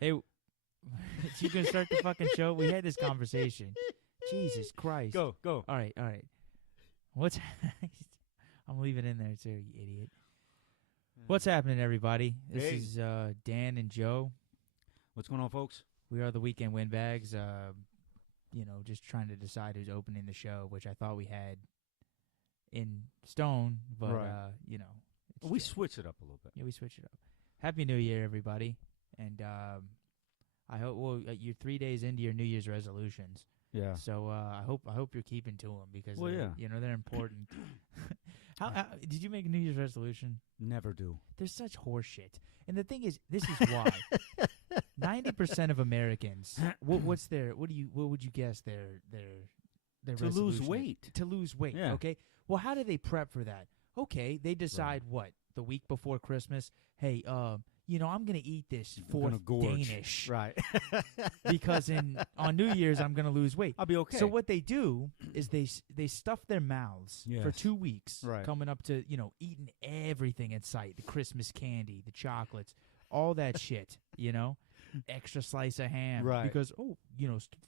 Hey, you gonna start the fucking show? We had this conversation. Jesus Christ. Go. All right. What's... I'm leaving it in there too, you idiot. What's happening, everybody? This is Dan and Joe. What's going on, folks? We are the Weekend Windbags. Just trying to decide who's opening the show, which I thought we had in stone, but, Right. We switch it up a little bit. Yeah, we switched it up. Happy New Year, everybody. And I hope, you're 3 days into your New Year's resolutions. Yeah. So I hope you're keeping to them because they're important. How did you make a New Year's resolution? Never do. There's such horse shit. And the thing is, this is why 90% of Americans, what would you guess their to lose weight. To lose weight. Yeah. Okay. Well, how do they prep for that? Okay, they decide what the week before Christmas. Hey, I'm gonna eat this fourth Danish, right? Because on New Year's I'm gonna lose weight. I'll be okay. So what they do is they stuff their mouths for 2 weeks, right. Coming up to eating everything in sight, the Christmas candy, the chocolates, all that shit, extra slice of ham, right? Because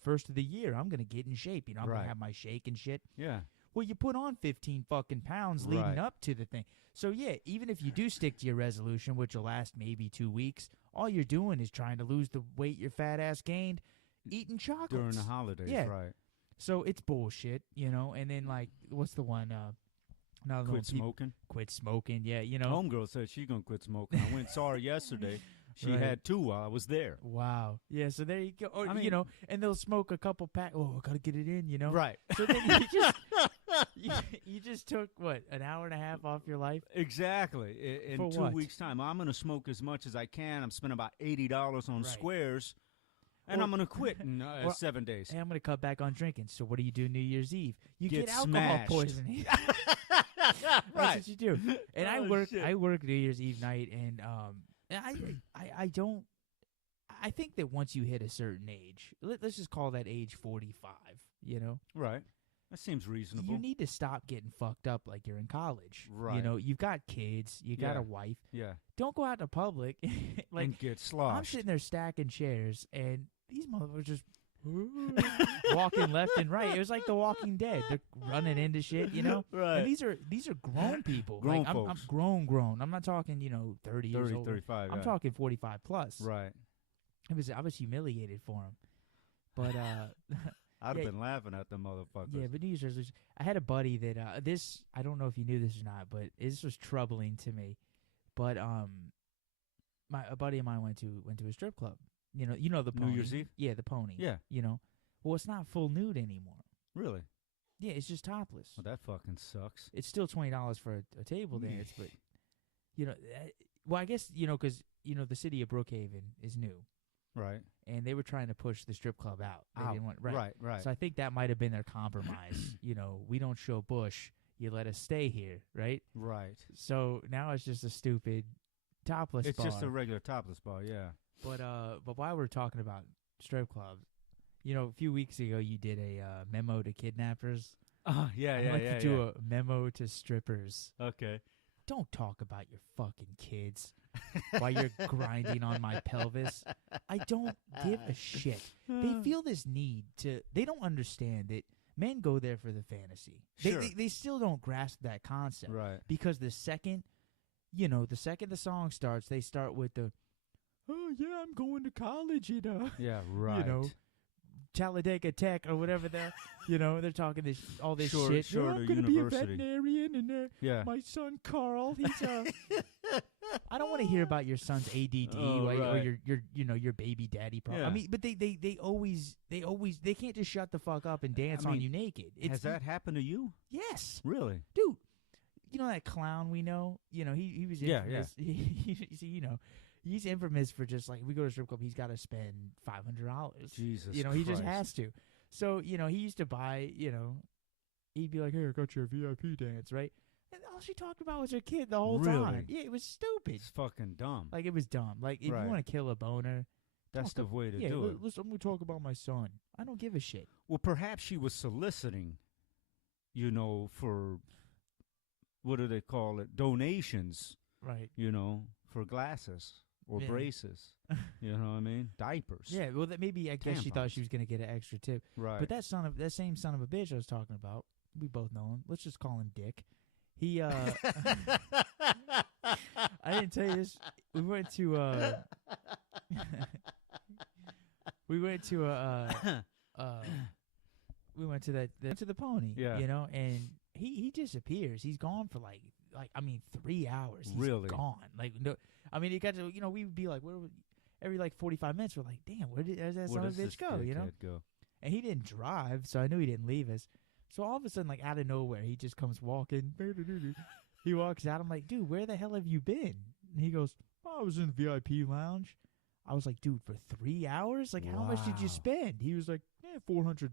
first of the year I'm gonna get in shape, I'm right. gonna have my shake and shit, yeah. Well, you put on 15 fucking pounds leading right. up to the thing. So, yeah, even if you do stick to your resolution, which will last maybe 2 weeks, all you're doing is trying to lose the weight your fat ass gained eating chocolates. During the holidays, yeah. right. So it's bullshit, And then, what's the one? Quit smoking? Quit smoking, yeah, Homegirl said she's going to quit smoking. I went saw her yesterday. She right. had 2 while I was there. Wow. Yeah, so there you go. Or, and they'll smoke a couple packs. Oh, I got to get it in, Right. So then you just took, what, an hour and a half off your life? Exactly. In For 2 what? weeks' time. I'm going to smoke as much as I can. I'm spending about $80 on right. squares, and I'm going to quit in 7 days. And I'm going to cut back on drinking. So what do you do New Year's Eve? You get alcohol smashed. poisoning. Right. That's what you do. And Shit. I work New Year's Eve night, and I don't. I think that once you hit a certain age, let's just call that age 45. Right. That seems reasonable. You need to stop getting fucked up like you're in college. Right. You've got kids, you got a wife. Yeah. Don't go out to public and get sloshed. I'm sitting there stacking chairs, and these motherfuckers just walking left and right. It was like The Walking Dead. They're running into shit, Right. And these are grown people. Grown I'm folks. grown. I'm not talking, 30 years old. 35. I'm talking 45 plus. Right. I was humiliated for them. But I'd have been laughing at the motherfuckers. yeah, but New Year's resolution. I had a buddy that this, I don't know if you knew this or not, but this was troubling to me. But a buddy of mine went to a strip club. The Pony. New Year's Eve? Yeah, the Pony. Yeah. Well, it's not full nude anymore. Really? Yeah, it's just topless. Well, that fucking sucks. It's still $20 for a table dance, but well, I guess because the city of Brookhaven is new, right? And they were trying to push the strip club out. They didn't want, right. So I think that might have been their compromise. We don't show Bush, you let us stay here, right? Right. So now it's just a stupid topless It's bar. just a regular topless bar, yeah. But while we're talking about strip clubs, a few weeks ago you did a memo to kidnappers. Oh, yeah. I'd like to do a memo to strippers. Okay. Don't talk about your fucking kids while you're grinding on my pelvis. I don't give a shit. They feel this need to. They don't understand that men go there for the fantasy. Sure. They still don't grasp that concept. Right. Because the second the song starts, they start with the, oh yeah, I'm going to college at yeah, right. Talladega Tech or whatever they're they're talking all this short, shit. Short I'm going to be a university. veterinarian, and yeah. my son Carl, he's I don't want to hear about your son's ADD or your baby daddy problem. Yeah. I mean, but they always they can't just shut the fuck up and dance on you naked. Has that happened to you? Yes, really, dude. That clown we know. He was infamous. Yeah. He's infamous for just we go to a strip club. He's got to spend $500. Jesus, he just has to. So he used to buy. He'd be like, "Hey, I got your VIP dance, right?" And all she talked about was her kid the whole time. Yeah, it was stupid. It's fucking dumb. It was dumb. If you want to kill a boner, that's the way to do it. Listen, I'm gonna talk about my son. I don't give a shit. Well, perhaps she was soliciting, for what do they call it? Donations. Right. For glasses. or Yeah. braces. You know what I mean? Diapers. Yeah, well, maybe I guess she thought Tampons. she was gonna get an extra tip. Right. But that same son of a bitch I was talking about, we both know him. Let's just call him Dick. He I didn't tell you this. We went to we went to the pony. Yeah. You know, and he disappears. He's gone for like 3 hours. He's Really? gone. Like no, I mean, it got to we would be like every 45 minutes we're like, damn, where did that son of a bitch go? You know. Go? And he didn't drive, so I knew he didn't leave us. So all of a sudden, like out of nowhere, he just comes walking. He walks out. I'm like, dude, where the hell have you been? And he goes, I was in the VIP lounge. I was like, dude, for 3 hours? Like, how much did you Wow. spend? He was like, $400.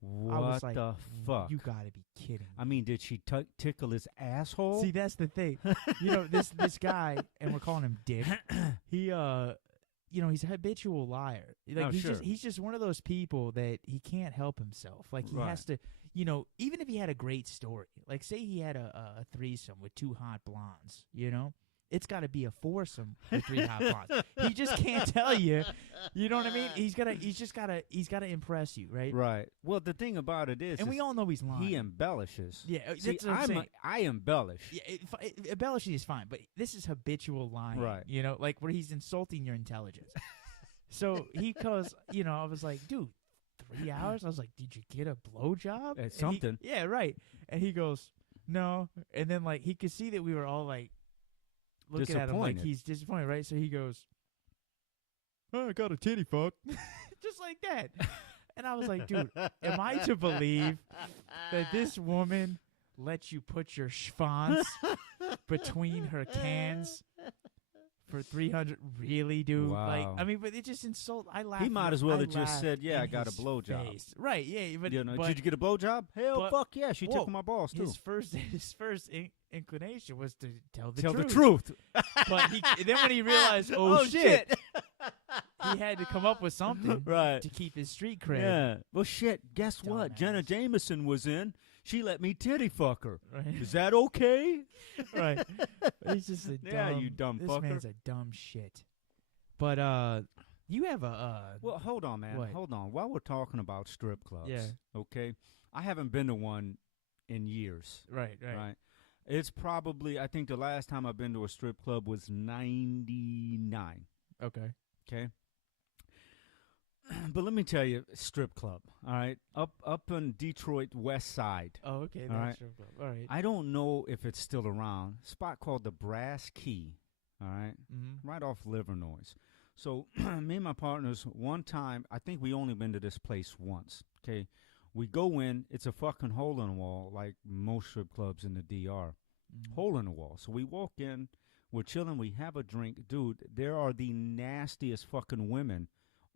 What I was like, the fuck? You gotta be kidding me. I mean, did she tickle his asshole? See, that's the thing. This guy, and we're calling him Dick. He he's a habitual liar. Like Oh, sure. he's just one of those people that he can't help himself. Like he Right. has to, even if he had a great story, like say he had a threesome with 2 hot blondes, it's got to be a foursome with 3 hot blondes. He just can't tell you. You know what I mean? He's just gotta impress you, right? Right. Well, the thing about it is, And we all know he's lying. he embellishes. Yeah, See, that's what I'm saying. I embellish. Yeah, embellishing is fine, but this is habitual lying, Right. Like where he's insulting your intelligence. So he goes, I was like, dude, 3 hours? I was like, did you get a blowjob? It's And he- something. yeah, right. And he goes, no. And then like he could see that we were all like looking at him like Disappointed. he's disappointed, right? So he goes, I got a titty fuck. Just like that. And I was like, dude, am I to believe that this woman lets you put your schwanz between her cans for 300? Really, dude? Like, Wow. I mean, but it just I laughed. He might as well I have just laughed said, "Yeah, in I got a his blowjob." face. Right? Yeah, but, Did you get a blowjob? Hell, but- fuck yeah, she whoa, took my balls too. his first inclination was to tell the Tell truth. the truth. But then when he realized, oh shit, he had to come up with something Right. to keep his street cred. Yeah. Well, shit. Guess what? Jenna Dumbass. Jameson was in. She let me titty fuck her. Right. Is that okay? Right. He's just a dumb. Yeah, you dumb this fucker. man's a dumb shit. But you have a Well, hold on, man. What? Hold on. While we're talking about strip clubs, Yeah. okay, I haven't been to one in years. right. It's probably, I think the last time I've been to a strip club was 99. Okay. Okay. But let me tell you, strip club, all right, up on Detroit West Side. Oh, okay. All right. That's all right. I don't know if it's still around. Spot called the Brass Key, all right, Mm-hmm. right off Livernois. So me and my partners, one time, I think we only been to this place once, okay? We go in, it's a fucking hole in the wall, like most strip clubs in the DR. Mm-hmm. Hole in the wall. So we walk in, we're chilling, we have a drink. Dude, there are the nastiest fucking women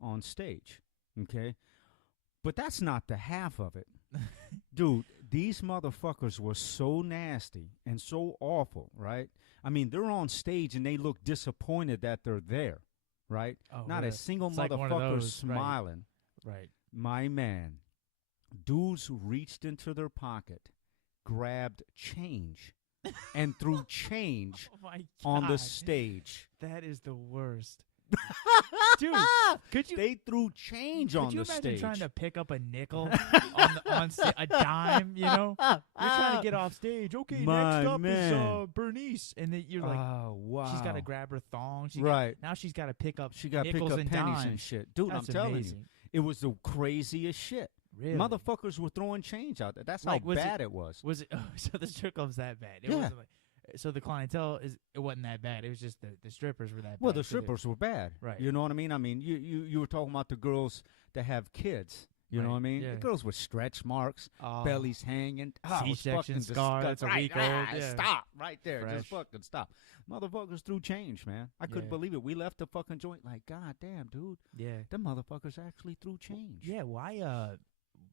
on stage, okay? But that's not the half of it. Dude, these motherfuckers were so nasty and so awful, right? I mean, they're on stage and they look disappointed that they're there, right? Oh, Not really? a single It's like one of motherfucker those, right. smiling. Right. My man, dudes reached into their pocket, grabbed change, and threw change Oh my on the God. stage. That is the worst. Dude, could you They threw change on could you the imagine stage. trying to pick up a nickel on a dime? You're trying to get off stage. Okay, My next up man. is Bernice, and then you're like, oh wow! she's got to grab her thong. Right. Now she's got to pick up. She got to pick nickels up and pennies dimes. and shit, dude. That's I'm telling amazing. you, it was the craziest shit. Really? Motherfuckers were throwing change out there. That's Like, how was bad it was. Was it? Oh, so the strip club's that bad? It Yeah. wasn't like, so the clientele it wasn't that bad. It was just the strippers were that Well, bad. the so they- strippers were bad. Right. You know what I mean? I mean, you were talking about the girls that have kids. You know Right, what I mean? yeah. The girls with stretch marks, Oh, bellies hanging. Oh, it was C-section fucking scar, disgusting. that's a week old, yeah. Stop right there. Fresh. Just fucking stop. Motherfuckers threw change, man. I couldn't Yeah. believe it. We left the fucking joint like, God damn, dude. Yeah. Them motherfuckers actually threw change. Yeah. Well, I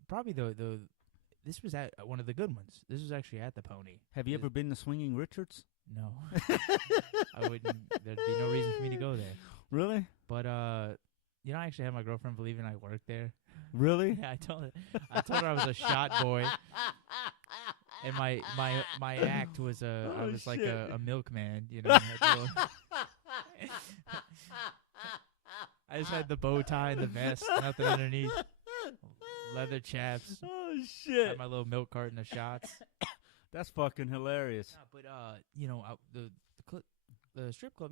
probably the this was at one of the good ones. This was actually at the Pony. Have you Is- ever been to Swinging Richards? No, I wouldn't. There'd be no reason for me to go there. Really? But I actually had my girlfriend believing I worked there. Really? Yeah, I told her I was a shot boy, and my act was I Oh, was like shit. a milkman, you know. I had to go- I just had the bow tie and the vest, nothing underneath. Leather chaps. Oh shit! Had my little milk carton of shots. That's fucking hilarious. But the strip club,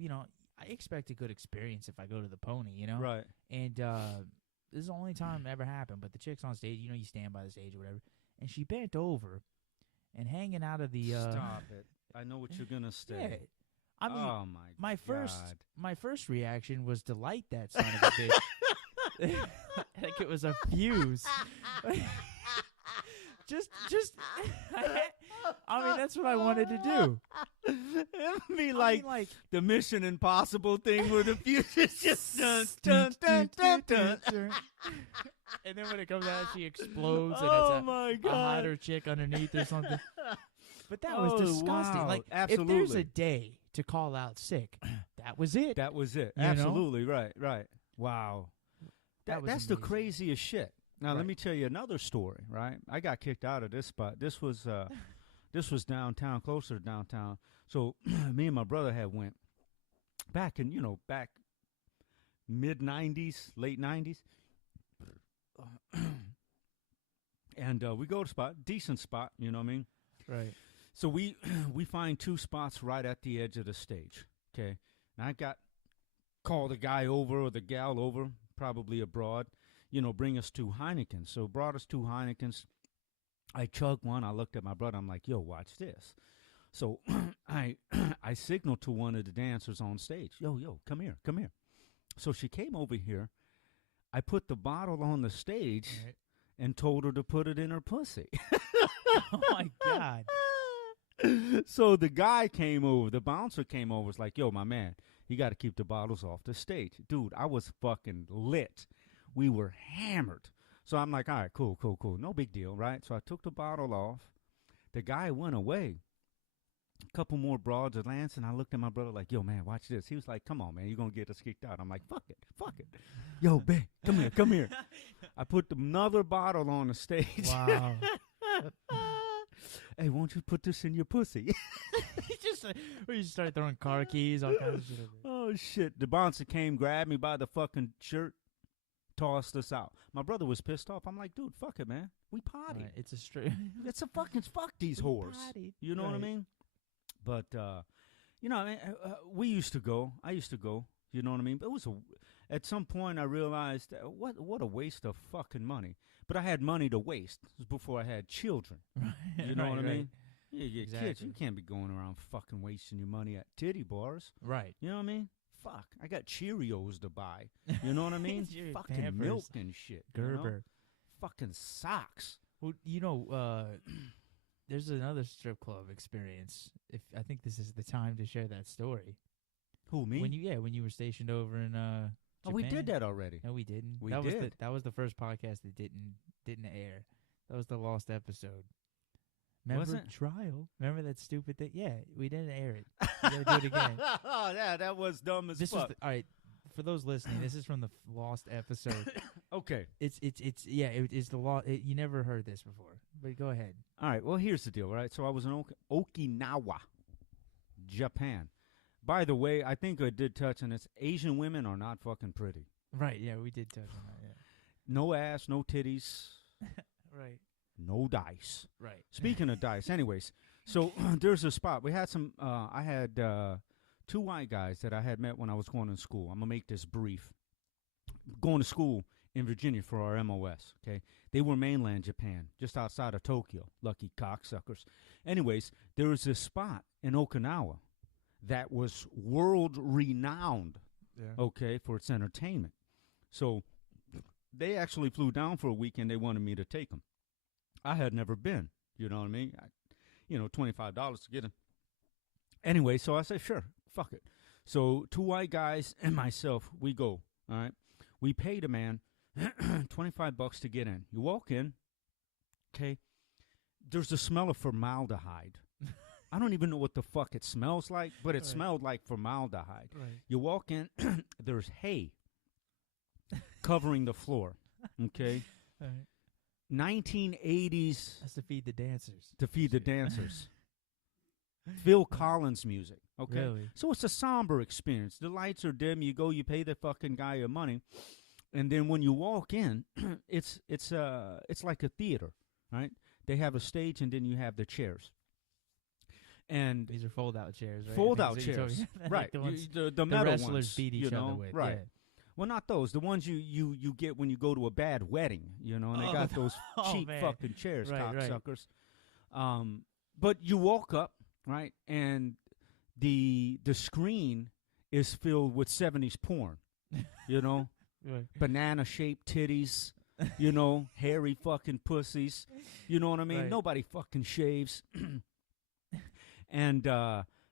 I expect a good experience if I go to the Pony, Right. And this is the only time it ever happened. But the chick's on stage, you stand by the stage or whatever, and she bent over and hanging out of the. Stop it! I know what you're gonna say. Yeah, I mean, oh my God. my first reaction was to light that son of a bitch. Like it was a fuse. just I mean, that's what I wanted to do. It'd be like the Mission Impossible thing where the fuse is just dun, dun, dun, dun, dun. And then when it comes out, she explodes and it's a hotter chick underneath or something. But that was disgusting. Wow. Like, absolutely. if there's a day to call out sick, that was it. That was it. You Absolutely. Right. Wow. That was that's the amazing. craziest shit. Now, let me tell you another story, right? I got kicked out of this spot. This was downtown, closer to downtown. So me and my brother had went back in, back mid-'90s, late 90s. And we go to spot, decent spot, you know what I mean? Right. So we find two spots right at the edge of the stage, okay? And I called the guy over or the gal over, probably abroad, bring us two Heinekens. So brought us two Heinekens. I chugged one. I looked at my brother. I'm like, yo, watch this. So I signaled to one of the dancers on stage, yo, come here. So she came over here. I put the bottle on the stage and told her to put it in her pussy. Oh, my God. So the guy came over. The bouncer came over. Was like, yo, my man, you got to keep the bottles off the stage. Dude, I was fucking lit. We were hammered. So I'm like, all right, cool. No big deal, right? So I took the bottle off. The guy went away. A couple more broads advanced, and I looked at my brother like, yo, man, watch this. He was like, come on, man, you're going to get us kicked out. I'm like, fuck it. Yo, babe, come here. I put another bottle on the stage. Wow. Hey, won't you put this in your pussy? You start throwing car keys, all kinds of shit. Oh, shit. The bouncer came, grabbed me by the fucking shirt, tossed us out. My brother was pissed off. I'm like, dude, fuck it, man. We partied. Right, it's a straight. It's a fucking fuck these whores. Partied. You know what I mean? But, we used to go. I used to go. You know what I mean? But at some point I realized what a waste of fucking money. But I had money to waste. This was before I had children. You know what I mean? Yeah, exactly. Kids, you can't be going around fucking wasting your money at titty bars. Right. You know what I mean? Fuck. I got Cheerios to buy. You know what I mean? Fucking Pampers. milk and shit. Gerber. Fucking socks. Well, there's another strip club experience. I think this is the time to share that story. Who, me? When you were stationed over in Japan. Oh, we did that already. No, we didn't. We did. did. Was the first podcast that didn't air. That was the lost episode. Remember Was it? Trial? Remember that stupid thing? Yeah, we didn't air it. We gotta do it again. Oh, yeah, that was dumb as fuck. All right, for those listening, this is from the lost episode. Okay. It's the law. You never heard this before, but go ahead. All right. Well, here's the deal, right? So I was in Okinawa, Japan. By the way, I think I did touch on this. Asian women are not fucking pretty. Right. Yeah, we did touch on that. Yeah. No ass, no titties. Right. No dice. Right. Speaking of dice, anyways, so there's a spot. We had some. I had two white guys that I had met when I was going to school. I'm gonna make this brief. Going to school in Virginia for our MOS. Okay, they were mainland Japan, just outside of Tokyo. Lucky cocksuckers. Anyways, there was this spot in Okinawa that was world renowned. Yeah. Okay, for its entertainment. So they actually flew down for a weekend. They wanted me to take them. I had never been. You know what I mean? $25 to get in. Anyway, so I said, sure, fuck it. So two white guys and myself, we go. All right. We paid a man $25 to get in. You walk in, okay, there's the smell of formaldehyde. I don't even know what the fuck it smells like, but it smelled like formaldehyde. Right. You walk in, there's hay covering the floor, okay? All right. 1980s. That's to feed the dancers. To feed the dancers. Phil Collins music. Okay, Really? so it's a somber experience. The lights are dim. You go, you pay the fucking guy your money, and then when you walk in, it's like a theater, right? They have a stage, and then you have the chairs. And These are fold-out chairs, right? fold-out Things that you told chairs, me. Like right? the ones The the metal wrestlers ones, beat each other with. right? Yeah. Well, not those. The ones you get when you go to a bad wedding, and they got those cheap man. fucking chairs, Right, right. cocksuckers. But you walk up, right, and the screen is filled with 70s porn, Right. banana-shaped titties, hairy fucking pussies. You know what I mean? Right. Nobody fucking shaves. And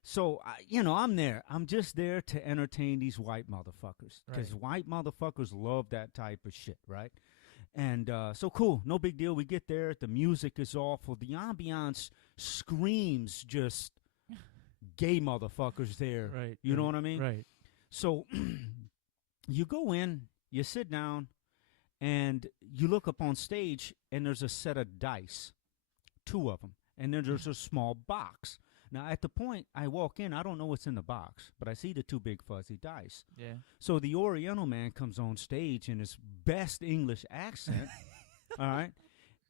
so, I'm there. I'm just there to entertain these white motherfuckers. Because white motherfuckers love that type of shit, right? And so cool. No big deal. We get there. The music is awful. The ambiance screams just gay motherfuckers there. Right. You know what I mean? Right. So you go in, you sit down, and you look up on stage, and there's a set of dice, 2 of them. And then there's a small box. Now, at the point I walk in, I don't know what's in the box, but I see the 2 big fuzzy dice. Yeah. So the Oriental man comes on stage in his best English accent, all right,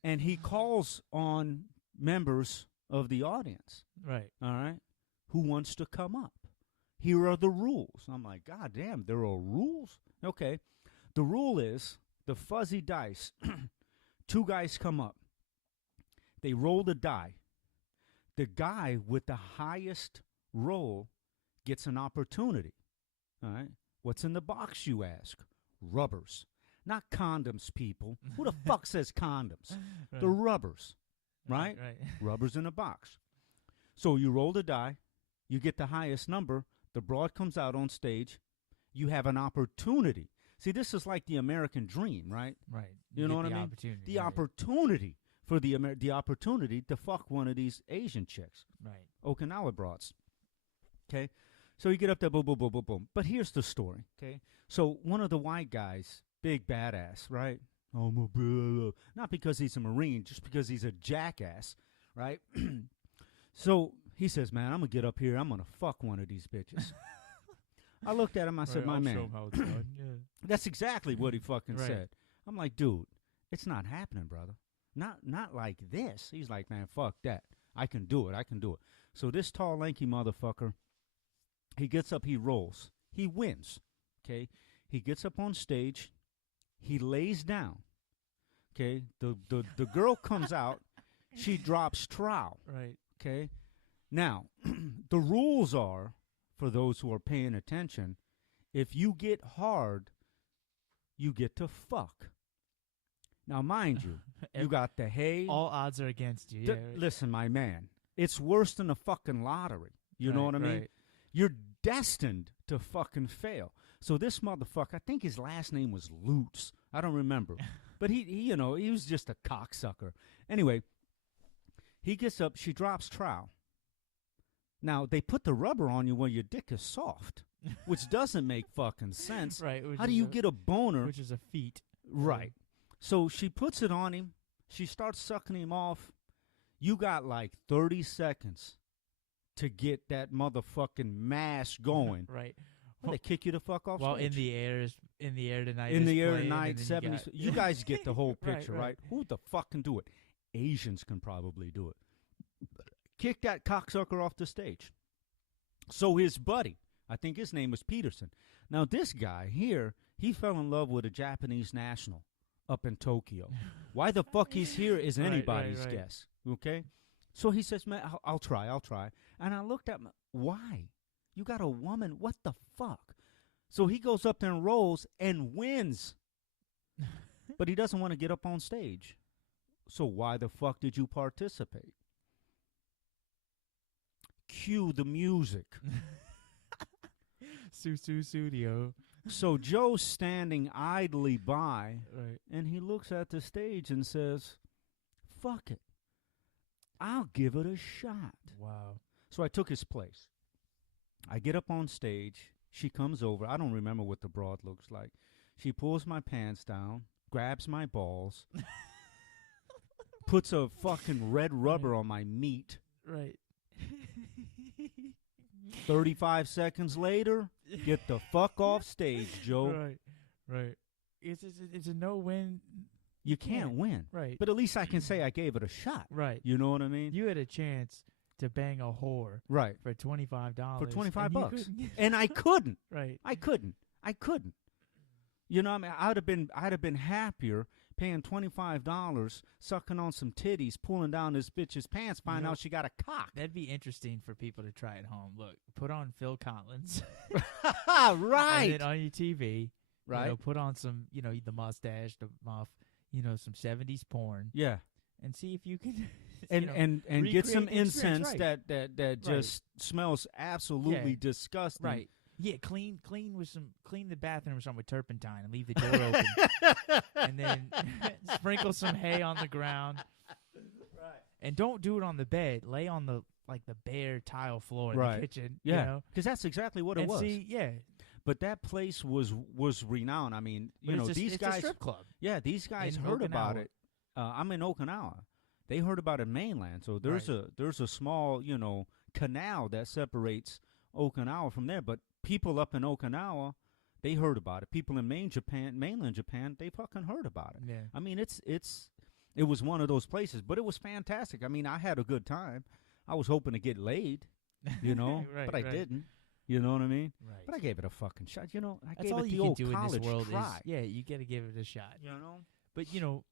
and he calls on members of the audience, Right. all right, who wants to come up. Here are the rules. I'm like, God damn, there are rules? Okay. The rule is the fuzzy dice, 2 guys come up. They roll the die. The guy with the highest roll gets an opportunity. All right? What's in the box, you ask? Rubbers. Not condoms, people. Who the fuck says condoms? Right. The rubbers. Right? Right. Rubbers in a box. So you roll the die. You get the highest number. The broad comes out on stage. You have an opportunity. See, this is like the American dream, right? Right. You know what I mean? Opportunity. The opportunity for the opportunity to fuck one of these Asian chicks. Right. Okinawa broads. Okay? So you get up there, boom, boom, boom, boom, boom. But here's the story, okay? So one of the white guys, big badass, right? Oh, not because he's a Marine, just because he's a jackass, right? So he says, man, I'm going to get up here. I'm going to fuck one of these bitches. I looked at him. I said, Right, my I'll man. show 'em how it's done. Yeah. That's exactly what he fucking Right. said. I'm like, dude, it's not happening, brother. Not like this. He's like, man, fuck that. I can do it. I can do it. So this tall, lanky motherfucker, he gets up, he rolls. He wins, okay? He gets up on stage. He lays down, okay? The girl comes out. She drops trowel, Right. okay? Now, the rules are, for those who are paying attention, if you get hard, you get to fuck. Now, mind you, you got the hay. All odds are against you. Yeah. Right. Listen, my man, it's worse than a fucking lottery. You know Right, what I mean? right. You're destined to fucking fail. So this motherfucker, I think his last name was Lutz. I don't remember. But he was just a cocksucker. Anyway, he gets up, she drops trowel. Now, they put the rubber on you when your dick is soft, which doesn't make fucking sense. Right. How do you get a boner? Which is a feat. Right. So she puts it on him. She starts sucking him off. You got like 30 seconds to get that motherfucking mash going. Right. Well, they kick you the fuck off While stage. in the air tonight. In is the air playing, tonight, and then 70s. You guys get the whole Right, picture, right. right? Who the fuck can do it? Asians can probably do it. Kick that cocksucker off the stage. So his buddy, I think his name was Peterson. Now this guy here, he fell in love with a Japanese national up in Tokyo. Why the fuck he's here is Right, anybody's right. guess. Okay? So he says, man, I'll try. And I looked at him, why? You got a woman? What the fuck? So he goes up there and rolls and wins. But he doesn't want to get up on stage. So why the fuck did you participate? Cue the music. Studio. So Joe's standing idly by, Right. and he looks at the stage and says, fuck it. I'll give it a shot. Wow. So I took his place. I get up on stage. She comes over. I don't remember what the broad looks like. She pulls my pants down, grabs my balls, puts a fucking red rubber on my meat, Right. 35 seconds later, get the fuck off stage, Joe. Right. It's a no-win. You can't win. Right. But at least I can say I gave it a shot. Right. You know what I mean? You had a chance to bang a whore. Right. For $25. For $25 bucks. Couldn't. And I couldn't. Right. I couldn't. You know, I mean, I'd have been happier paying $25, sucking on some titties, pulling down this bitch's pants, finding out she got a cock. That'd be interesting for people to try at home. Look, put on Phil Collins. Right. And then on your TV. Right. You know, put on some, the mustache, the muff, some 70s porn. Yeah. And see if you can and get some incense right. that just smells absolutely disgusting. Right. Yeah, clean the bathroom or something with turpentine and leave the door open. And then sprinkle some hay on the ground. Right. And don't do it on the bed. Lay on the bare tile floor in the kitchen. Yeah. Because that's exactly what it was. See, yeah. But that place was renowned. I mean, these guys. It's a strip club. Yeah, these guys heard about it. I'm in Okinawa. They heard about it mainland. So there's a small, canal that separates Okinawa from there. But people up in Okinawa, they heard about it. People in mainland Japan, they fucking heard about it. Yeah. I mean, it was one of those places, but it was fantastic. I mean, I had a good time. I was hoping to get laid, but I didn't. You know what I mean? Right. But I gave it a fucking shot. I That's gave all it the you old can do college in this world try. you got to give it a shot. But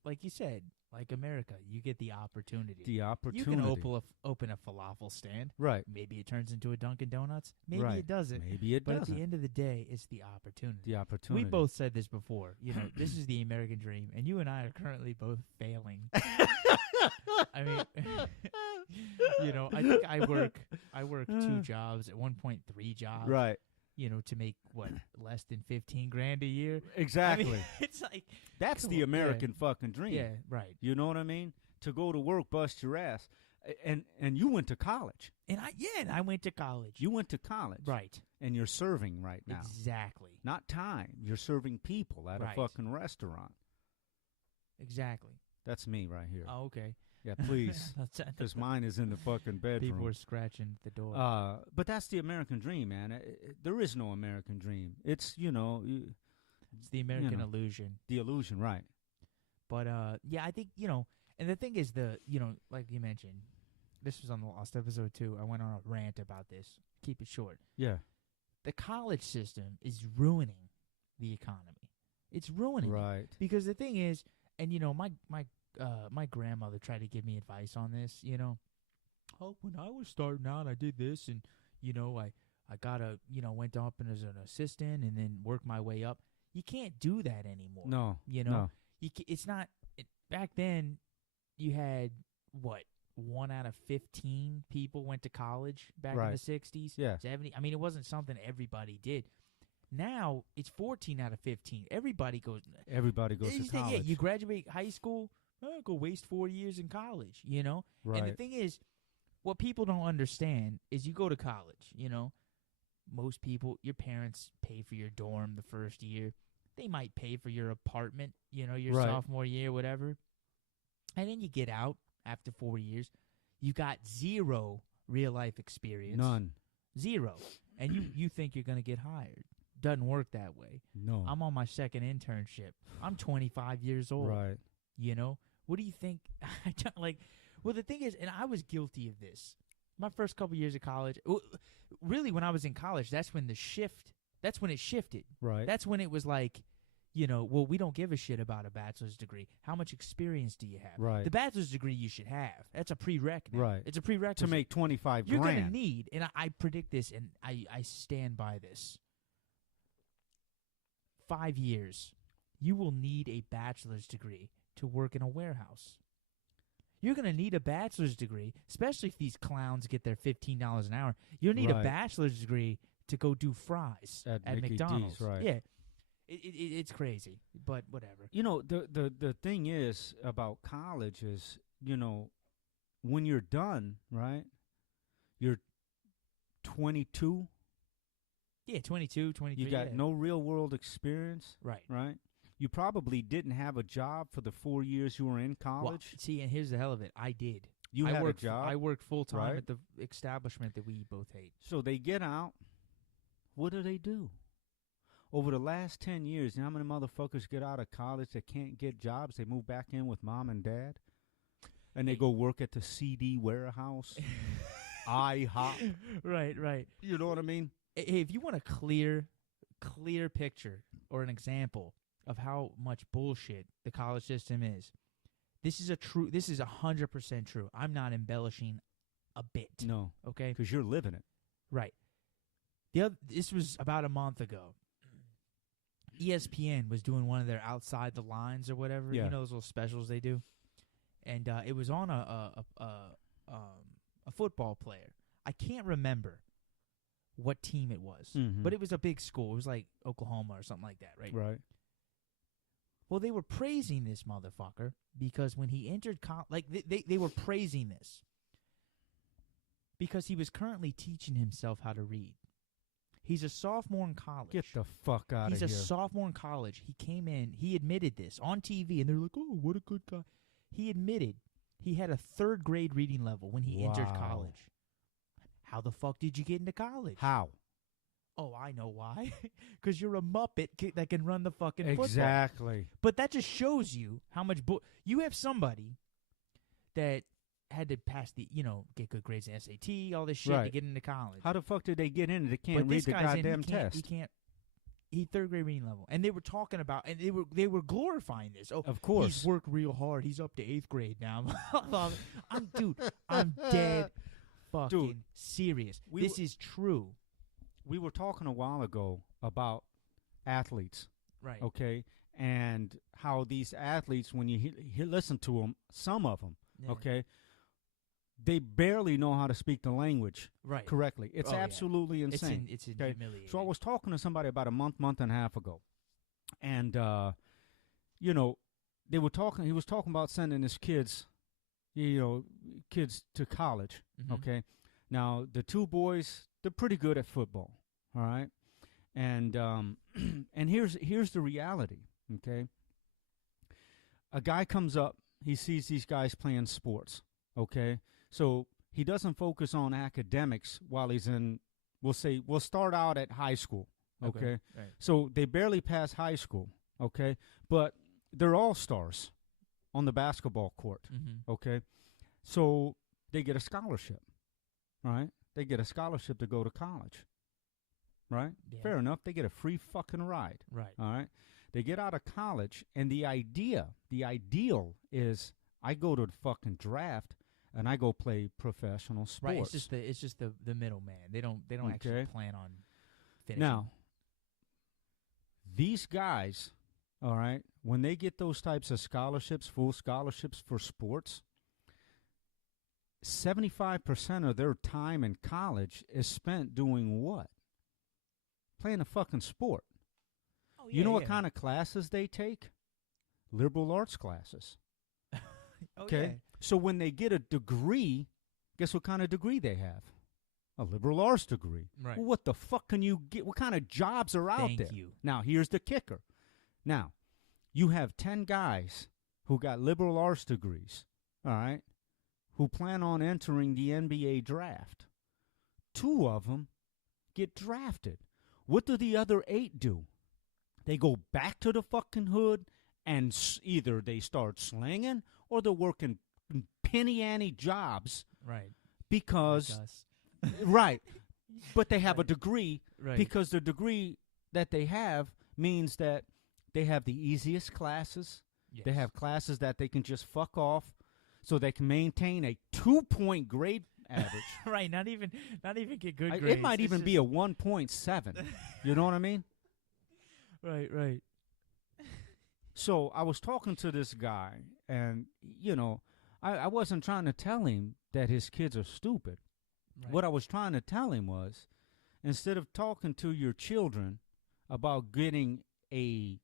like you said, like America, you get the opportunity. The opportunity. You can open a falafel stand. Right. Maybe it turns into a Dunkin' Donuts. Maybe it doesn't. Maybe it doesn't. But at the end of the day, it's the opportunity. The opportunity. We both said this before. This is the American dream, and you and I are currently both failing. I mean, I think I work 2 jobs, at one point 3 jobs. Right. To make less than $15,000 a year. Exactly. I mean, it's like that's the American fucking dream. Yeah, right. You know what I mean? To go to work, bust your ass, and you went to college. And I went to college. You went to college, right? And you're serving right now. Exactly. Not time. You're serving people at a fucking restaurant. Exactly. That's me right here. Oh, okay. Yeah, please. Because mine is in the fucking bedroom. People are scratching the door. But that's the American dream, man. There is no American dream. It's, it's the American illusion. The illusion, right. But, I think, and the thing is like you mentioned, this was on the last episode too. I went on a rant about this. Keep it short. Yeah. The college system is ruining the economy. It's ruining it. Because the thing is, and, my grandmother tried to give me advice on this, Oh, when I was starting out, I did this, and, I got went up as an assistant and then worked my way up. You can't do that anymore. No. No. It's not, back then, you had, 1 out of 15 people went to college back in the 60s, 70. I mean, it wasn't something everybody did. Now, it's 14 out of 15. Everybody goes to college. Yeah, you graduate high school, go waste 4 years in college, Right. And the thing is, what people don't understand is you go to college, Most people, your parents pay for your dorm the first year. They might pay for your apartment, your sophomore year, whatever. And then you get out after 4 years. You got 0 real-life experience. None. 0. And you think you're going to get hired. Doesn't work that way. No. I'm on my second internship. I'm 25 years old. Right. What do you think? Well, the thing is, and I was guilty of this. My first couple years of college, really when I was in college, that's when it shifted. Right. That's when it was like, well, we don't give a shit about a bachelor's degree. How much experience do you have? Right. The bachelor's degree you should have. That's a prerequisite. Right. It's a prerequisite. To make $25,000. You're going to need, and I predict this, and I stand by this. 5 years, you will need a bachelor's degree to work in a warehouse. You're going to need a bachelor's degree, especially if these clowns get their $15 an hour. You'll need a bachelor's degree to go do fries at McDonald's. D's, right. Yeah. It's crazy, but whatever. The thing is about college is, when you're done, right, you're 22. Yeah, 22, 23. You got no real world experience. Right. You probably didn't have a job for the 4 years you were in college. Well, see, and here's the hell of it. I did. You had a job. I worked full time right? at the establishment that we both hate. So they get out. What do? Over the last 10 years, you know how many motherfuckers get out of college that can't get jobs? They move back in with mom and dad, and they go work at the CD warehouse, IHOP. Right. You know what I mean? Hey, if you want a clear picture or an example of how much bullshit the college system is, this is 100% true. I'm not embellishing a bit. No. Okay? Because you're living it. Right. This was about a month ago. ESPN was doing one of their outside the lines or whatever. Yeah. You know those little specials they do? And it was on a football player. I can't remember what team it was, but it was a big school. It was like Oklahoma or something like that, right? Right. Well, they were praising this motherfucker because when he entered college, they were praising this because he was currently teaching himself how to read. He's a sophomore in college. Get the fuck out of here. He's a sophomore in college. He came in. He admitted this on TV, and they're like, oh, what a good guy. He admitted he had a 3rd grade reading level when he entered college. How the fuck did you get into college? How? Oh, I know why. Because you're a Muppet that can run the fucking football. Exactly. But that just shows you how much you have somebody that had to pass get good grades in SAT, all this shit to get into college. How the fuck did they get in? They can't read the goddamn test. He 3rd grade reading level, and they were talking about, and they were glorifying this. Oh, of course, he's worked real hard. He's up to 8th grade now. I'm dead fucking serious. This is true. We were talking a while ago about athletes, right? Okay, and how these athletes, when you listen to them, some of them, okay, they barely know how to speak the language correctly. It's absolutely insane. It's humiliating. So I was talking to somebody about a month and a half ago, and they were talking. He was talking about sending his kids, to college. Mm-hmm. Okay, now the 2 boys, they're pretty good at football. All right, and and here's the reality. Okay, a guy comes up, he sees these guys playing sports. Okay. So he doesn't focus on academics while he's in, we'll start out at high school, okay? Right. So they barely pass high school, okay? But they're all-stars on the basketball court, okay? So they get a scholarship, right? They get a scholarship to go to college, right? Yeah. Fair enough. They get a free fucking ride, right? All right? They get out of college, and the ideal is I go to the fucking draft, and I go play professional sports. Right, it's just the middleman. They don't actually plan on finishing. Now, these guys, all right, when they get those types of scholarships, full scholarships for sports, 75% of their time in college is spent doing what? Playing a fucking sport. Oh, yeah, you know what kind of classes they take? Liberal arts classes. Okay. Yeah. So when they get a degree, guess what kind of degree they have? A liberal arts degree. Right. Well, what the fuck can you get? What kind of jobs are out there? Thank you. Now, here's the kicker. Now, you have 10 guys who got liberal arts degrees, all right, who plan on entering the NBA draft. 2 of them get drafted. What do the other 8 do? They go back to the fucking hood and either they start slinging or they're working penny-ante jobs. Right. Because, like right, but they have a degree right. because the degree that they have means that they have the easiest classes. Yes. They have classes that they can just fuck off so they can maintain a 2-point grade average. Right, not even get good grades. It might even be a 1.7. You know what I mean? Right. So I was talking to this guy, and, I wasn't trying to tell him that his kids are stupid. Right. What I was trying to tell him was, instead of talking to your children about getting a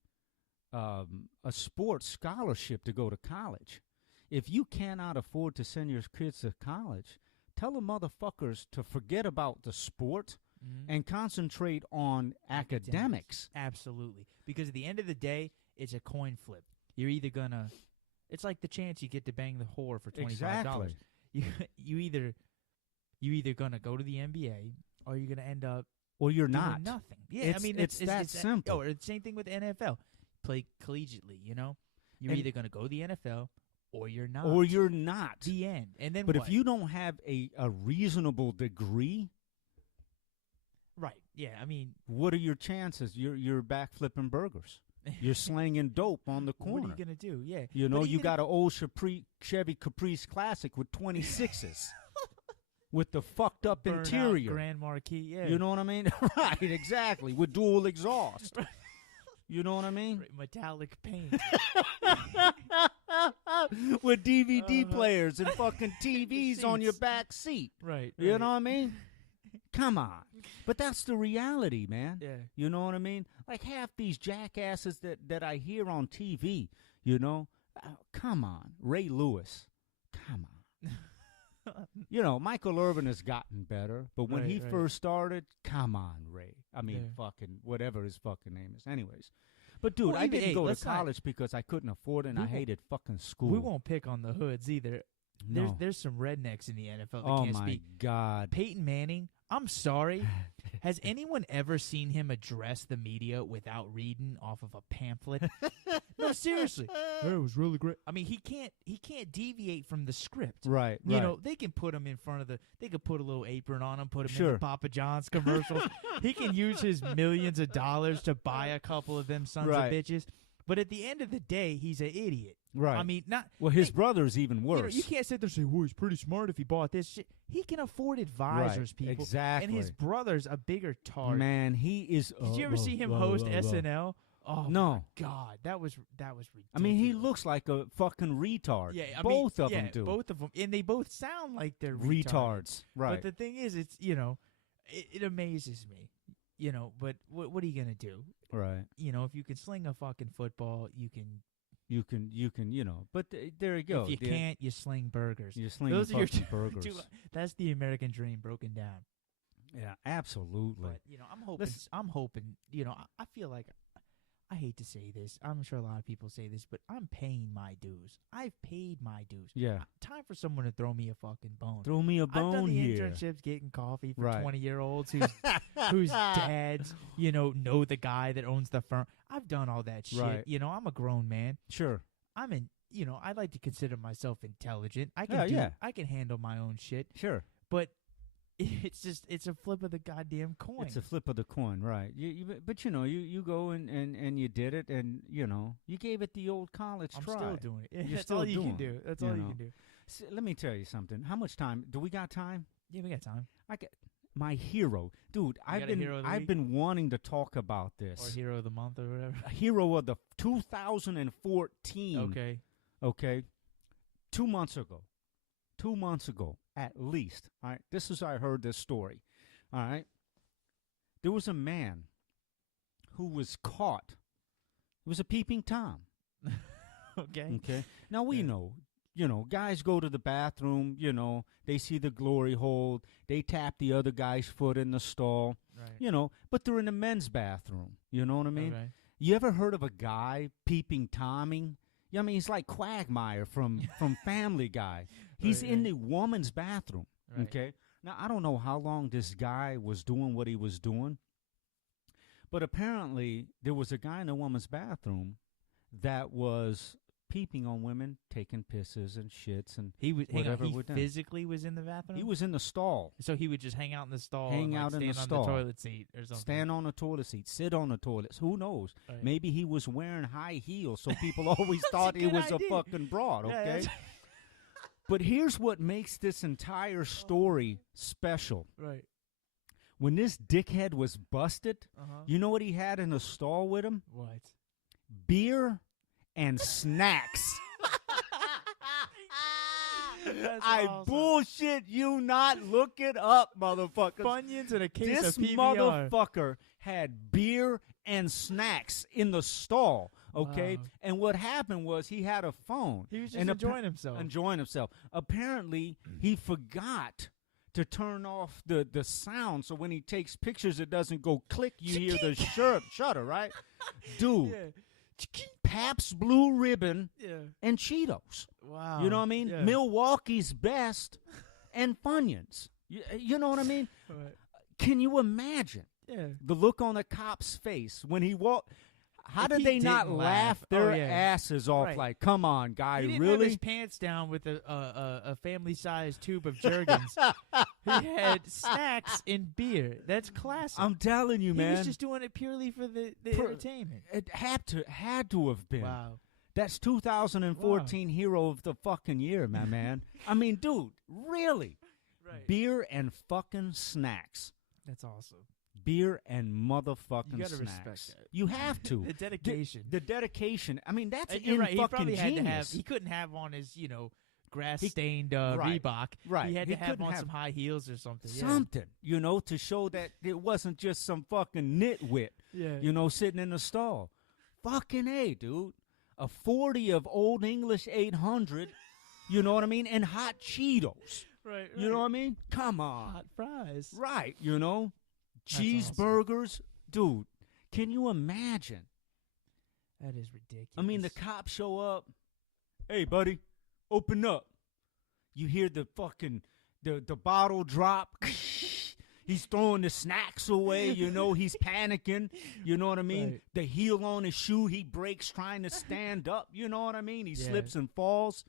sports scholarship to go to college, if you cannot afford to send your kids to college, tell the motherfuckers to forget about the sport and concentrate on academics. Absolutely. Because at the end of the day, it's a coin flip. You're either going to... It's like the chance you get to bang the whore for $25. Exactly. you either gonna go to the NBA or you're gonna end up Or you're doing not. nothing. Yeah, It's- I mean it's that simple. Or the same thing with NFL. Play collegiately, you know. You're And- either gonna go to the NFL or you're not. Or you're not. the end. And then But what? if you don't have a reasonable degree, right, yeah, I mean, what are your chances? You're back flipping burgers. You're slanging dope on the corner. what are you gonna do? Yeah, You But know, you even got an old Chevy Caprice Classic with 26s with the fucked up burn out interior. Grand Marquis. Yeah, You know what I mean? Right, exactly. With dual exhaust. You know what I mean? Right, metallic paint. With DVD Uh-huh. players and fucking TVs on your Seats. back seat. right. You right. know what I mean? Come on. But that's the reality, man. Yeah. You know what I mean? Like half these jackasses that I hear on TV, you know? Come on. Ray Lewis. Come on. You know, Michael Irvin has gotten better, but when Right, he right. first started, come on, Ray. I mean, Yeah. fucking whatever his fucking name is. Anyways. But, dude, Well, I even- didn't hey, go to let's not- college because I couldn't afford it and We I won't- hated fucking school. We won't pick on the hoods either. No. There's some rednecks in the NFL that Oh, can't my speak. God. Peyton Manning, I'm sorry. Has anyone ever seen him address the media without reading off of a pamphlet? No, seriously. Hey, it was really great. I mean, he can't deviate from the script. Right, You right. know, they can put him in front of they could put a little apron on him, put him in Sure. the Papa John's commercials. He can use his millions of dollars to buy a couple of them sons Right. of bitches. But at the end of the day, he's an idiot. Right. I mean, not Well, his hey, brother's even worse. You know, you can't sit there and say, "Well, he's pretty smart if he bought this shit." He can afford advisors, Right, people. exactly. And his brother's a bigger tart. Man, he is. Did you ever see him host SNL? Oh No. my God, that was ridiculous. I mean, he looks like a fucking retard. Yeah, I both mean, of them do. Both of them, and they both sound like they're Retards. Right. But the thing is, it's it amazes me, But what are you gonna do? right. If you can sling a fucking football, you can. You can, But there you go. If you can't, you sling burgers. You're slinging Those are your fucking burgers. That's the American dream broken down. Yeah, absolutely. But I'm hoping. I feel like I hate to say this. I'm sure a lot of people say this, but I'm paying my dues. I've paid my dues. Yeah. Time for someone to throw me a fucking bone. Throw me a I've done bone the here. internships, getting coffee for Right. 20-year-olds whose dads, know the guy that owns the firm. I've done all that shit. Right. I'm a grown man. Sure. I like to consider myself intelligent. I can I can handle my own shit. Sure. But it's a flip of the goddamn coin. It's a flip of the coin, right? But you go and you did it, and you gave it the old college I'm try. still doing it. You're That's still all you doing can do. it, That's you all you know. can do. Let me tell you something. How much time do we got? Time? Yeah, we got time. My hero, dude. You got a hero of the I've week? been wanting to talk about this. Or hero of the month or whatever. A hero of the 2014. Okay. 2 months ago. 2 months ago, at least. All right. This is how I heard this story. All right. There was a man who was caught. It was a peeping Tom. Okay. Okay. Now we Yeah. know. Guys go to the bathroom, they see the glory hole, they tap the other guy's foot in the stall, Right. But they're in the men's bathroom. You know what I mean? Okay. You ever heard of a guy peeping Tomming? I mean, he's like Quagmire from Family Guy. He's Right, in right. the woman's bathroom, Right. okay? Now, I don't know how long this guy was doing what he was doing, but apparently there was a guy in the woman's bathroom that was peeping on women, taking pisses and shits and He was whatever he with them. physically was in the bathroom. He was in the stall. so he would just hang out in the stall, Hang and, out in the stand stall. on the toilet seat or something. Stand on the toilet seat, sit on the toilets. Who knows? Right. Maybe he was wearing high heels, so people always That's thought a he good was idea. a fucking broad, Yeah, okay? that's- But here's what makes this entire story special. Right. When this dickhead was busted, Uh-huh. you know what he had in the stall with him? What? Beer and snacks. That's I awesome. bullshit you not. Look it up, motherfucker. Funyuns and a case This of PBR. motherfucker had beer and snacks in the stall, okay? Wow. And what happened was he had a phone. He was just and enjoying himself. Enjoying himself. Apparently, he forgot to turn off the sound, so when he takes pictures, it doesn't go click. You hear the shutter, right? Dude, Yeah. Pabst Blue Ribbon and Cheetos. Wow. You know what I mean? Yeah. Milwaukee's Best and Funyuns. You know what I mean? Right. Can you imagine the look on a cop's face when he walked? How If did he they not didn't laugh laugh. their Oh, yeah. asses off? Right. Like, come on, guy, He didn't really? have his pants down with a family-sized tube of Jergens. He had snacks and beer. That's classic. I'm telling you, man. He was just doing it purely for the entertainment. It had to have been. Wow. That's 2014 Hero of the fucking Year, my man. I mean, dude, really? Right. Beer and fucking snacks. That's awesome. Beer and motherfucking You gotta snacks. respect that. You have to. The dedication. The dedication. I mean, that's You're right. He fucking probably genius. had to have. He couldn't have on his, grass-stained Reebok. Right. He had He to have couldn't on have some high heels or something. Something, to show that it wasn't just some fucking nitwit, Yeah. Sitting in the stall. Fucking A, dude. A 40 of Old English 800, you know what I mean? And hot Cheetos. Right. You know what I mean? Come on. Hot fries. Right, That's cheeseburgers. Dude, can you imagine? That is ridiculous. I mean, the cops show up. Hey, buddy, open up. You hear the fucking, the bottle drop. He's throwing the snacks away, he's panicking, you know what I mean? Right. The heel on his shoe, he breaks trying to stand up, you know what I mean? He slips and falls.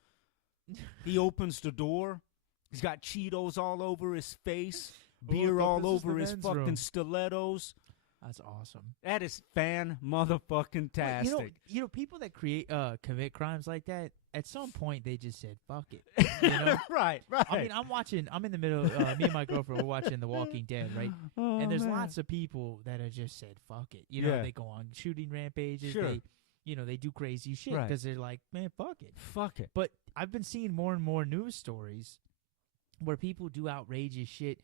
He opens the door. He's got Cheetos all over his face, beer all over his fucking stilettos. That's awesome. That is fan-motherfucking-tastic. People that commit crimes like that, at some point they just said, fuck it. Right. I mean, I'm in the middle, me and my girlfriend, we're watching The Walking Dead, right? Oh, and there's man. lots of people that have just said, fuck it. They go on shooting rampages. Sure. They do crazy shit Right. because they're like, man, fuck it. Fuck it. But I've been seeing more and more news stories where people do outrageous shit.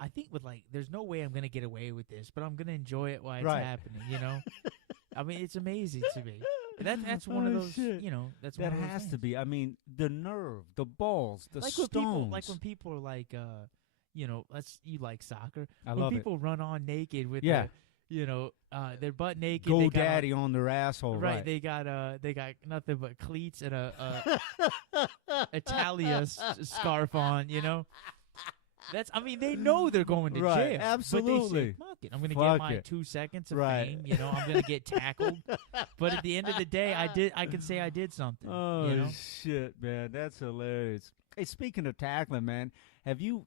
I think there's no way I'm going to get away with this, but I'm going to enjoy it while it's happening, I mean, it's amazing to me. That's one of those, shit. That's That one of those has to things. be. I mean, the nerve, the balls, the stones. When people are like, you like soccer. I when love it. people run on naked with Yeah. their butt naked. Go they got daddy on their asshole, right? They got nothing but cleats and a Italia scarf on, they know they're going to Right, jail. absolutely. But they say, fuck it. I'm going to Fuck get my it. 2 seconds of Right. fame. I'm going to get tackled. But at the end of the day, I can say I did something. Oh, shit, man. That's hilarious. Hey, speaking of tackling, man, have you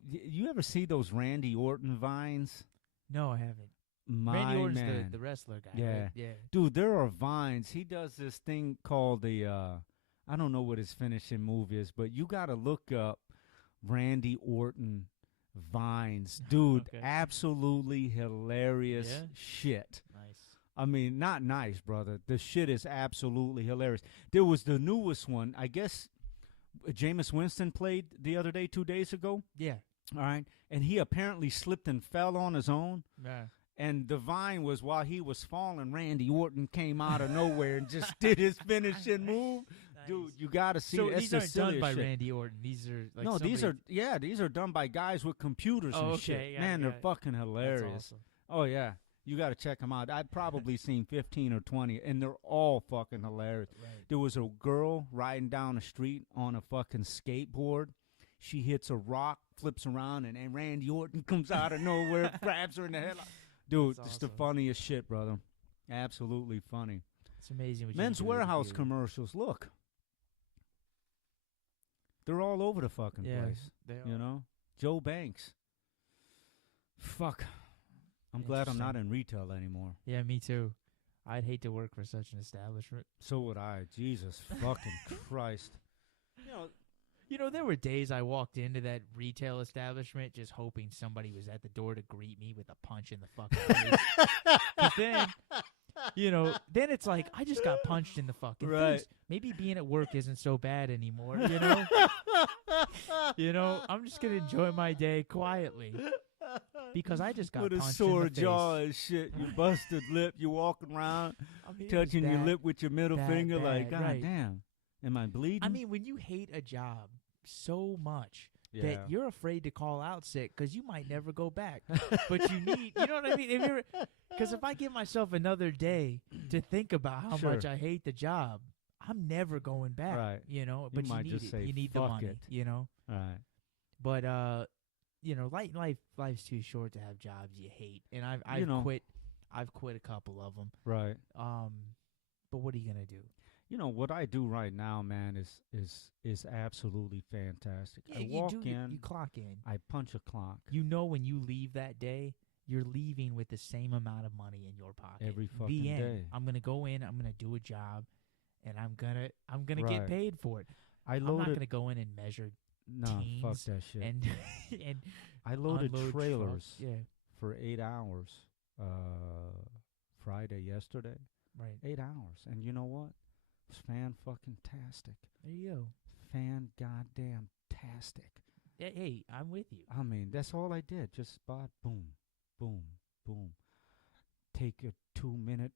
ever see those Randy Orton vines? No, I haven't. My Randy Orton's man. the wrestler guy. Yeah. Right? Yeah. Dude, there are vines. He does this thing called I don't know what his finishing move is, but you got to look up Randy Orton vines. Dude, Okay. absolutely hilarious Yeah? shit. Nice. I mean, not nice, brother. The shit is absolutely hilarious. There was the newest one. I guess Jameis Winston played the other day, 2 days ago. Yeah. All right. And he apparently slipped and fell on his own. Yeah. And the vine was while he was falling, Randy Orton came out of nowhere and just did his finishing move. Nice. Dude, you got to see So that's these the aren't done silliest by shit. Randy Orton. These are like No, these somebody- are these are done by guys with computers Oh, and okay, shit. got it, Man, they're got it. fucking That's hilarious. awesome. Oh yeah, you got to check them out. I've probably seen 15 or 20, and they're all fucking hilarious. Right. There was a girl riding down the street on a fucking skateboard. She hits a rock, flips around, and Randy Orton comes out of nowhere, grabs her in the head. Dude, That's it's the awesome. funniest shit, brother. Absolutely funny. It's amazing. What you Men's can do with a Warehouse computer. commercials. Look, they're all over the fucking Yeah, place. they You are. know, Joe Banks. Fuck. I'm glad I'm not in retail anymore. Yeah, me too. I'd hate to work for such an establishment. So would I. Jesus fucking Christ. There were days I walked into that retail establishment just hoping somebody was at the door to greet me with a punch in the fucking face. 'Cause then it's like, I just got punched in the fucking Right. face. Maybe being at work isn't so bad anymore, I'm just going to enjoy my day quietly. Because I just got with a punched sore in the jaw face. and shit. You busted lip. You walking around, I mean, it was touching your that- lip with your middle that finger like, bad, God right. damn. Am I bleeding? I mean, when you hate a job so much Yeah. that you're afraid to call out sick because you might never go back. But you need, you know what I mean? Because if I give myself another day to think about how Sure. much I hate the job, I'm never going back. Right. You know, You but you might need just it. say, You need the "Fuck money. it." You know, Right. but you know, life's too short to have jobs you hate. And I've You know. quit. I've quit a couple of them. Right. But what are you gonna do? You know what I do right now, man, is absolutely fantastic. Yeah, I you walk do. in, You clock in. I punch a clock You know when you leave that day, you're leaving with the same amount of money in your pocket. every The fucking end. day. I'm gonna go in. I'm gonna do a job, and I'm gonna Right. get paid for it. I I'm not loaded. gonna go in and measure No, fuck teens that shit. and and I loaded unload trailers trucks. Yeah, for 8 hours. Friday, yesterday, right. 8 hours, and you know what? It was fan-fucking-tastic. There you go. Fan-goddamn-tastic. Hey, I'm with you. I mean, that's all I did. Just spot, boom, boom, boom. Take a 2-minute,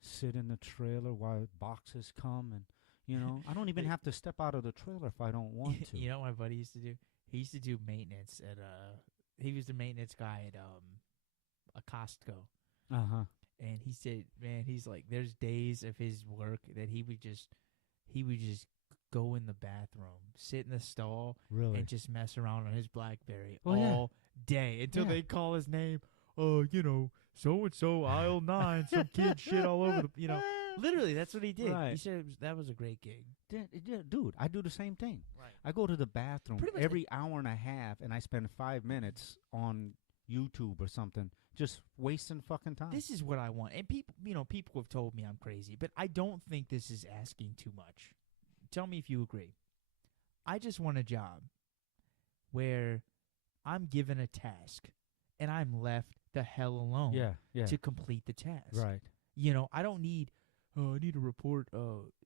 sit in the trailer while boxes come, and you know, I don't even have to step out of the trailer if I don't want to. You know what my buddy used to do? He used to do maintenance at he was the maintenance guy at a Costco. Uh-huh. And he said, man, he's like, there's days of his work that he would just go in the bathroom, sit in the stall, Really? and just mess around on his BlackBerry Oh, yeah. all day until Yeah. they call his name. Oh, you know, so and so aisle 9, some kid shit all over the, you know. Literally, that's what he did. He Right. said that was a great gig. Dude, I do the same thing. Right. I go to the bathroom Pretty much every hour and a half, and I spend 5 minutes on YouTube or something, just wasting fucking time. This is what I want. And people, you know, people have told me I'm crazy, but I don't think this is asking too much. Tell me if you agree. I just want a job where I'm given a task and I'm left the hell alone yeah. to complete the task. Right. You know, I don't need, I need a report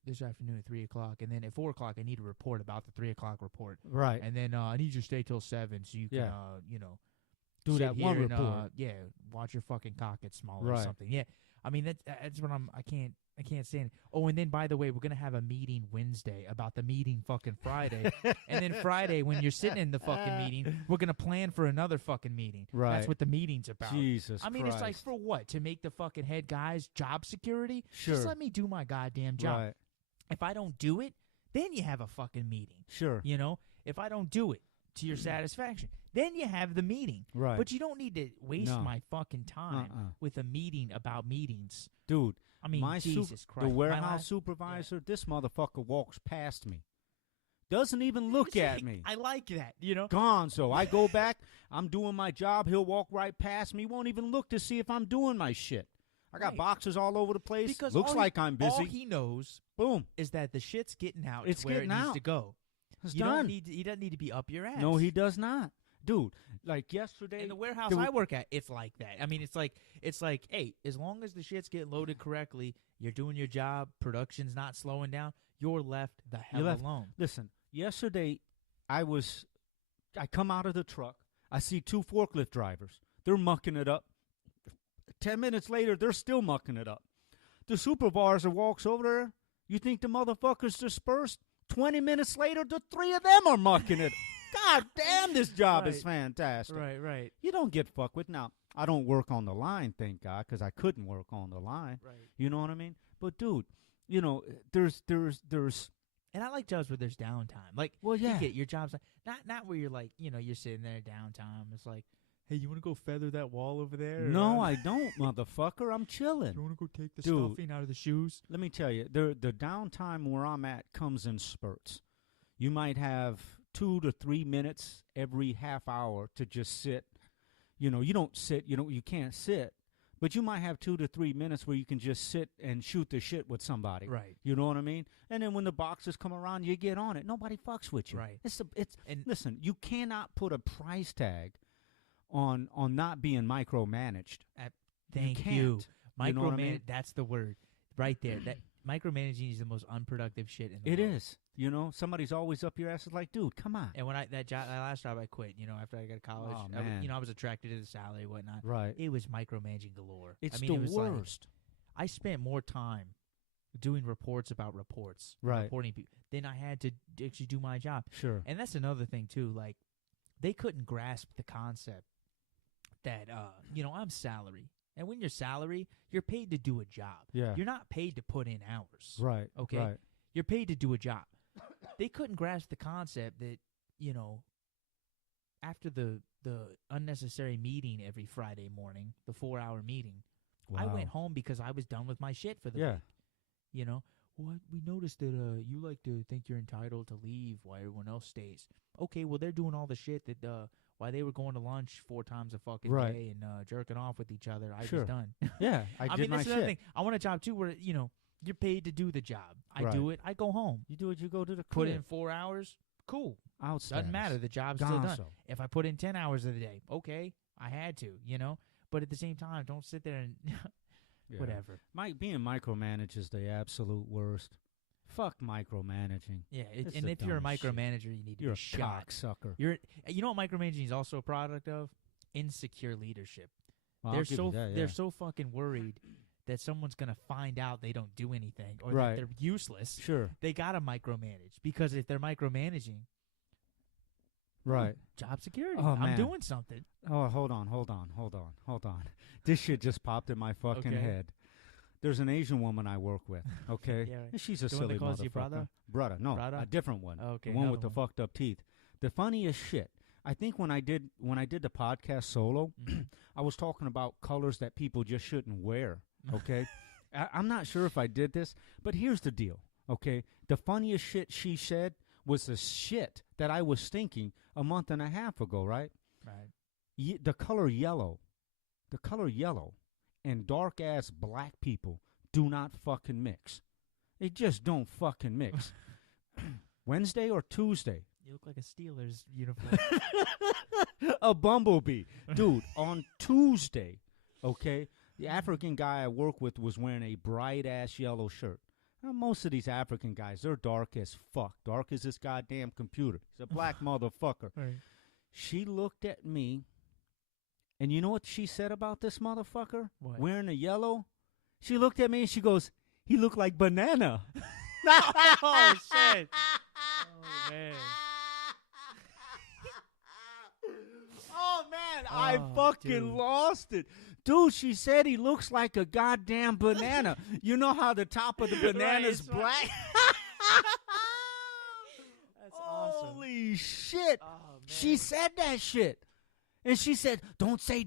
this afternoon at 3 o'clock, and then at 4 o'clock I need a report about the 3 o'clock report. Right. And then I need you to stay till 7 so you can, Yeah. You know, Do sit that one here and, report. watch your fucking cock get smaller or Right. something. Yeah, I mean that's what I can't stand it. Oh, and then by the way, we're gonna have a meeting Wednesday about the meeting fucking Friday, and then Friday when you're sitting in the fucking meeting, we're gonna plan for another fucking meeting. Right. That's what the meeting's about. Jesus I mean, Christ. it's like for what? To make the fucking head guys job security? Sure. Just let me do my goddamn job. Right. If I don't do it, then you have a fucking meeting. Sure. You know, if I don't do it to your satisfaction, then you have the meeting. Right. But you don't need to waste No. my fucking time with a meeting about meetings. Dude, I mean, my Jesus Christ. the My warehouse last- supervisor, this motherfucker walks past me. Doesn't even look at me. I like that, you know? Gone. So I go back. I'm doing my job. He'll walk right past me. Won't even look to see if I'm doing my shit. I got Right. boxes all over the place. Because Looks all like I'm busy. All he knows Boom. is that the shit's getting out It's where getting it needs out. to go. It's He done. doesn't need to be up your ass. No, he does not. Dude, like yesterday. In the warehouse there I were- work at, it's like that. I mean, it's like, hey, as long as the shit's getting loaded correctly, you're doing your job, production's not slowing down, you're left the hell alone. Listen, yesterday I come out of the truck. I see 2 forklift drivers. They're mucking it up. 10 minutes later, they're still mucking it up. The supervisor walks over there. You think the motherfuckers dispersed? 20 minutes later, the 3 of them are mucking it. God damn, this job is fantastic. Right. You don't get fucked with. Now, I don't work on the line, thank God, because I couldn't work on the line. Right. You know what I mean? But, dude, you know, there's And I like jobs where there's downtime. Like, Well, yeah. you get your job's not where you're like, you know, you're sitting there downtime. It's like, hey, you want to go feather that wall over there? No, I don't, motherfucker. I'm chilling. You want to go take the Dude. stuffing out of the shoes? Let me tell you, the downtime where I'm at comes in spurts. You might have 2 to 3 minutes every half hour to just sit. You know, you don't sit. You can't sit. But you might have 2 to 3 minutes where you can just sit and shoot the shit with somebody. Right. You know what I mean? And then when the boxes come around, you get on it. Nobody fucks with you. Right. And listen, you cannot put a price tag on not being micromanaged. Thank can't. you. You know what I mean? That's the word right there. That micromanaging is the most unproductive shit in the It world. is. You know, somebody's always up your ass. It's like, dude, come on. And when that last job I quit, you know, after I got to college, Oh, man. I was attracted to the salary and whatnot. Right. It was micromanaging galore. It's I mean, the it was like, worst. I spent more time doing reports about reports, Right. reporting people, than I had to actually do my job. Sure. And that's another thing too. Like, they couldn't grasp the concept that, I'm salary. And when you're salary, you're paid to do a job. Yeah. You're not paid to put in hours. Right. Okay? Right. You're paid to do a job. They couldn't grasp the concept that, after the unnecessary meeting every Friday morning, the 4-hour meeting, I Wow. went home because I was done with my shit for the Yeah. week. What? We noticed that you like to think you're entitled to leave while everyone else stays. Okay, well, they're doing all the shit that while they were going to lunch 4 times a fucking Right. day and jerking off with each other, I Sure. was done. Yeah. I did mean, my that's another shit. thing. I want a job, too, where, you're paid to do the job. I Right. do it. I go home. You do it. You go to the Put crib. in 4 hours. Cool. Out Doesn't status. matter. The job's still done. Gonzo. If I put in 10 hours of the day, okay, I had to, But at the same time, don't sit there and Yeah. whatever. Being micromanaged is the absolute worst. Fuck micromanaging. Yeah, It's and the if you're a dumbest shit. micromanager, you need to You're be a shot. cocksucker. You know what micromanaging is also a product of? Insecure leadership. Well, they're I'll give so you that, they're yeah. so fucking worried that someone's gonna find out they don't do anything or Right. that they're useless. Sure. They gotta micromanage because if they're micromanaging, Right. job security. Oh, I'm man. doing something. Oh, hold on. This shit just popped in my fucking Okay. head. There's an Asian woman I work with, okay? Yeah, right. And she's a The one that silly calls you motherfucker. brother? Brother, no, Brother? a different one. Okay, the one with another the one. fucked up teeth. The funniest shit. I think when I did the podcast solo, Mhm. I was talking about colors that people just shouldn't wear, okay? I'm not sure if I did this, but here's the deal, okay? The funniest shit she said was the shit that I was thinking a month and a half ago, right? Right. The color yellow and dark-ass black people do not fucking mix. They just don't fucking mix. Wednesday or Tuesday? You look like a Steelers uniform. A bumblebee. Dude, on Tuesday, okay, the African guy I work with was wearing a bright-ass yellow shirt. Now, most of these African guys, they're dark as fuck. Dark as this goddamn computer. He's a black motherfucker. Right. She looked at me, and you know what she said about this motherfucker? What? Wearing the yellow? She looked at me and she goes, he looked like banana. Oh, shit. Oh, man. Oh, man, I Oh, fucking dude. lost it. Dude, she said he looks like a goddamn banana. You know how the top of the banana's it's right. black? That's awesome. Holy shit. Oh, man. She said that shit. And she said, don't say.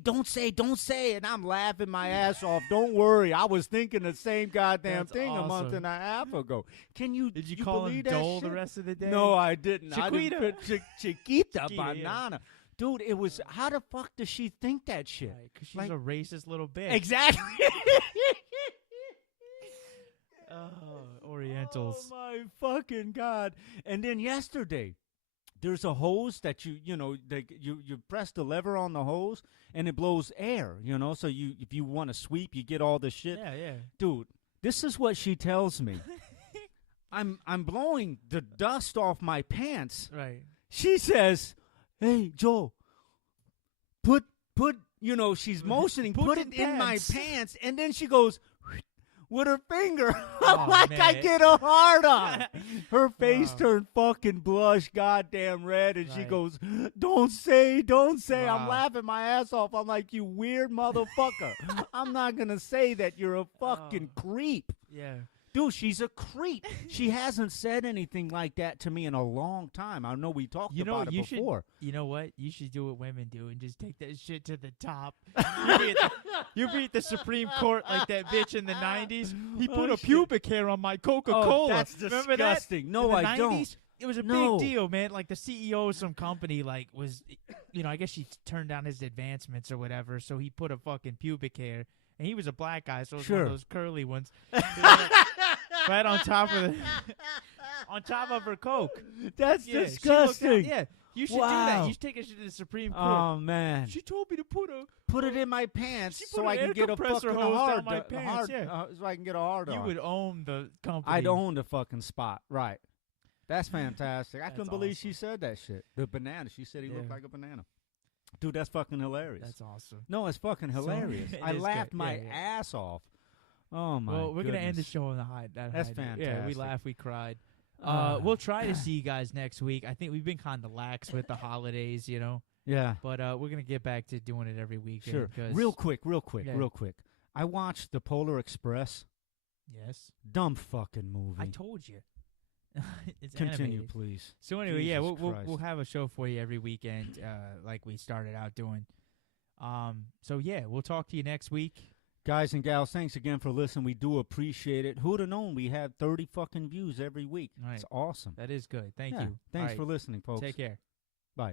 And I'm laughing my ass off. Don't worry. I was thinking the same goddamn That's thing a month awesome. and a half ago. Did you call him believe that Dole shit? the rest of the day? No, I didn't. I Chiquita. didn't put Chiquita Chiquita, yeah. banana. Dude, it was, how the fuck does she think that shit? Because she's Like- a racist little bitch. Exactly. Oh, Orientals. Oh, my fucking God. And then yesterday, there's a hose that you press the lever on the hose, and it blows air, so if you want to sweep, you get all the shit. Yeah. Dude, this is what she tells me. I'm blowing the dust off my pants. Right. She says, "Hey, Joe, put she's motioning, put it in my pants." pants," and then she goes with her finger. Oh, I'm like, I man. get a hard on. Her face Wow. turned fucking blush, goddamn red, and she Right. goes, Don't say. I'm Wow. laughing my ass off. I'm like, you weird motherfucker. I'm not gonna say that you're a fucking creep. Yeah. Dude, she's a creep. She hasn't said anything like that to me in a long time. I know we talked about it before. You know what? You should do what women do and just take that shit to the top. You beat the Supreme Court like that bitch in the 90s. He put Oh, a shit. pubic hair on my Coca-Cola. Oh, that's Remember that? disgusting. No, In the I don't. 90s? It was a No. big deal, man. Like the CEO of some company, was, I guess she turned down his advancements or whatever, so he put a fucking pubic hair. And he was a black guy, so it was one Sure. of those curly ones. Right on top of her Coke. That's Yeah, she looked disgusting. down- yeah, you should do Wow. that. You should take it to the Supreme Court. Oh, man. She told me to put Put it in my pants She so put I an can air get a compressor fucking hose down hard, my pants, yeah. so I can get a hard You on. would own the company. I'd own the fucking spot. Right. That's fantastic. I That's couldn't believe she awesome. said that shit. The banana. She said he looked Yeah. like a banana. Dude, that's fucking hilarious. That's awesome. No, it's fucking hilarious. it I is laughed good. my Yeah, yeah. ass off. Oh, my Well, we're going to end the goodness. show on the high. That's Yeah, we fantastic. laughed, we cried. We'll try to see you guys next week. I think we've been kind of lax with the holidays, you know. Yeah. But we're going to get back to doing it every week. Sure. Real quick. I watched The Polar Express. Yes. Dumb fucking movie. I told you. It's Continue, animated. please. So anyway, Jesus we'll have a show for you every weekend, like we started out doing. So yeah, we'll talk to you next week. Guys and gals, thanks again for listening. We do appreciate it. Who'd have known we had 30 fucking views every week? Right. It's awesome. That is good. Thank Yeah. you. Thanks All for right. listening, folks. Take care.